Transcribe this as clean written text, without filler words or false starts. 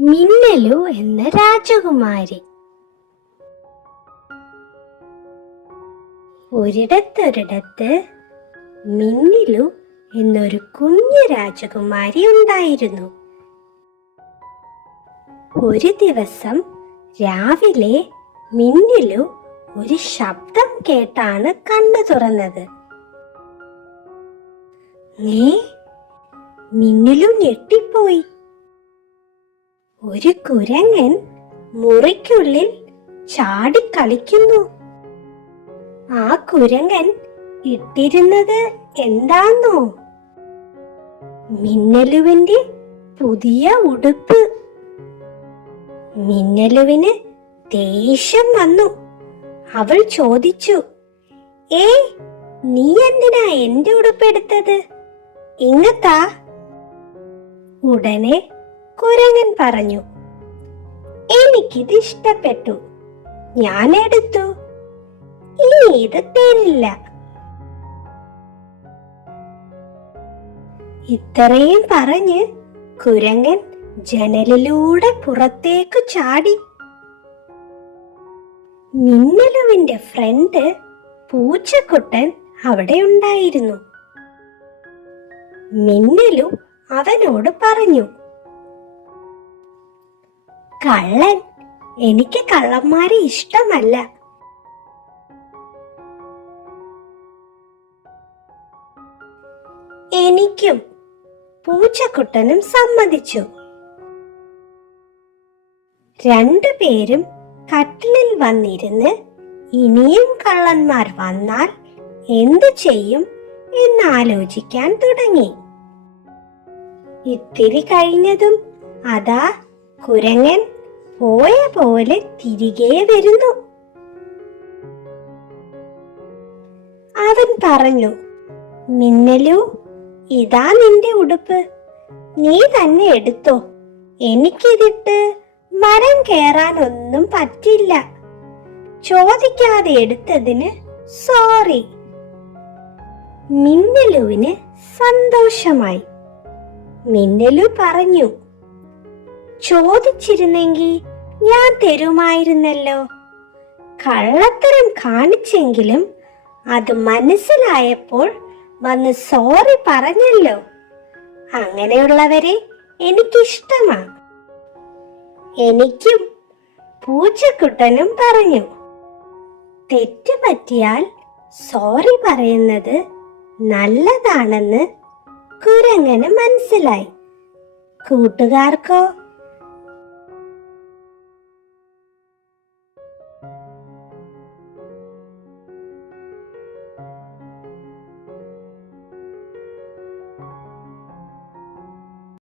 മിന്നലു എന്ന രാജകുമാരി. ഒരിടത്തൊരിടത്ത് മിന്നിലു എന്നൊരു കുഞ്ഞു രാജകുമാരി ഉണ്ടായിരുന്നു. ഒരു ദിവസം രാവിലെ മിന്നിലു ഒരു ശബ്ദം കേട്ടാണ് കണ്ണു തുറന്നത്. മിന്നിലു ഞെട്ടിപ്പോയി. ഒരു കുരങ്ങൻ മുറിക്കുള്ളിൽ ചാടിക്കളിക്കുന്നു. ആ കുരങ്ങൻ ഇട്ടിരുന്നത് എന്താന്നോ? മിന്നലുവിന്റെ പുതിയ ഉടുപ്പ്. മിന്നലുവിന് ദേഷ്യം വന്നു. അവൾ ചോദിച്ചു, നീ എന്തിനാ എന്റെ ഉടുപ്പെടുത്തത്? ഇങ്ങത്താ. ഉടനെ കുരങ്ങൻ പറഞ്ഞു, എനിക്കിത് ഇഷ്ടപ്പെട്ടു, ഞാൻ എടുത്തു, ഇനി ഇത് തരില്ല. ഇത്രയും പറഞ്ഞ് കുരങ്ങൻ ജനലിലൂടെ പുറത്തേക്ക് ചാടി. മിന്നലുവിന്റെ ഫ്രണ്ട് പൂച്ചക്കുട്ടൻ അവിടെ ഉണ്ടായിരുന്നു. മിന്നലു അവനോട് പറഞ്ഞു, കള്ളൻ, എനിക്ക് കള്ളന്മാരെ ഇഷ്ടമല്ല. എനിക്കും. പൂച്ചക്കുട്ടനും സമ്മതിച്ചു. രണ്ടുപേരും കട്ടിലിൽ വന്നിരുന്ന് ഇനിയും കള്ളന്മാർ വന്നാൽ എന്തു ചെയ്യും എന്നാലോചിക്കാൻ തുടങ്ങി. ഇത്തിരി കഴിഞ്ഞതും അതാ കുരങ്ങൻ പോയ പോലെ തിരികെ വരുന്നു. അവൻ പറഞ്ഞു, മിന്നലു, ഇതാ നിന്റെ ഉടുപ്പ്, നീ തന്നെ എടുത്തോ, എനിക്കിതിട്ട് മരം കയറാനൊന്നും പറ്റില്ല. ചോദിക്കാതെ എടുത്തതിന് സോറി. മിന്നലുവിന് സന്തോഷമായി. മിന്നലു പറഞ്ഞു, ചോദിച്ചിരുന്നെങ്കിൽ ഞാൻ തരുമായിരുന്നല്ലോ. കള്ളത്തരം കാണിച്ചെങ്കിലും അത് മനസ്സിലായപ്പോൾ വന്ന് സോറി പറഞ്ഞല്ലോ. അങ്ങനെയുള്ളവരെ എനിക്കിഷ്ടമാണ്. എനിക്കും. പൂച്ചക്കുട്ടനും പറഞ്ഞു. തെറ്റ് പറ്റിയാൽ സോറി പറയുന്നത് നല്ലതാണെന്ന് കുരങ്ങന് മനസ്സിലായി. കൂട്ടുകാർക്കോ?